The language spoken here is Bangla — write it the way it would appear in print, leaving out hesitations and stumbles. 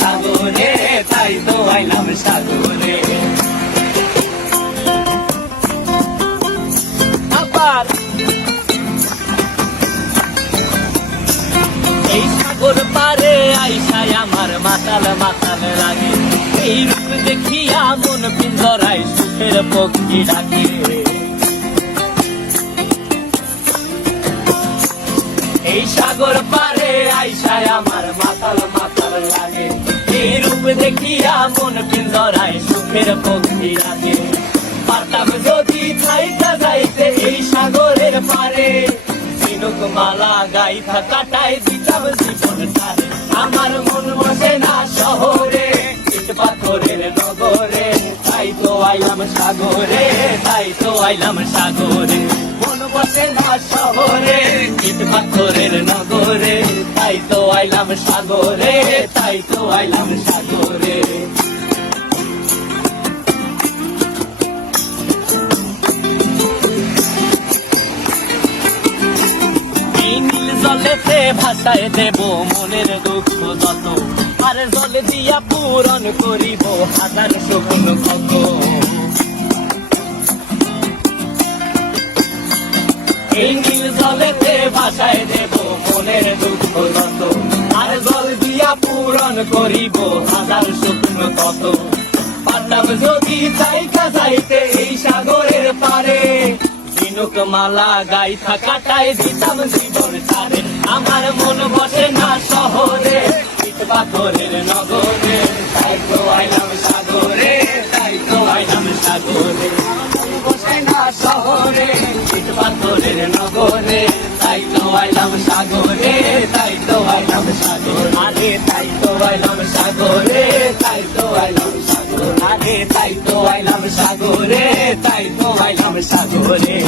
সাগরে, তাই তো আইলাম সাগরে। আবার এই সাগর পারে আইসায় আমার মাতাল মাতাল লাগে, এই রূপ দেখিয়া মন পিঞ্জরায় সুখের পক্ষী ডাকে। এই সাগর পারে আইসায় আমার মাতাল মাতাল লাগে, এই রূপ দেখিয়া মন পিঞ্জরায় সুখের পক্ষী ডাকে। পারতাম যদি থাইকা যাইতে এই সাগরের পারে, ঝিনুক মালা গাইথা কাটাই দিতাম জীবন তারে। আমার মন বসে না শহরে, ইট পাথরের নগরে, তাই তো আইলাম সাগরে, তাই তো আইলাম সাগরে। মন বসে না শহরে, ইট পাথরের নগরে, তাই তো আইলাম সাগরে, তাই তো আইলাম সাগরে। জলেতে ভাষায় দেব মনের দুঃখ যত, আর জলে দিয়া পূরণ করিব হাজার স্বপ্ন কত। এই নীল জলেতে ভাষায় দেব মনের দুঃখ যত, আর জল দিয়া পূরণ করিব হাজার স্বপ্ন কত। পারতাম যদি চাইকা যাইতে এই সাগরের পারে, ঝিনুক মালা গাইথা কাটাই দিতাম জীবন তারে। আমার মন বসে না শহরে, ইট পাথরের নগরে, তাই তো আইলাম সাগরে, তাই তো আইলাম সাগরে। মন বসে না শহরে, ইট পাথরের নগরে, তাই তো আইলাম সাগরে, তাই তো আইলাম সাগরে। আরে তাই তো আইলাম সাগরে, তাই তো আইলাম সাগরে। আরে তাই তো আইলাম সাগরে, তাই তো আইলাম সাগরে।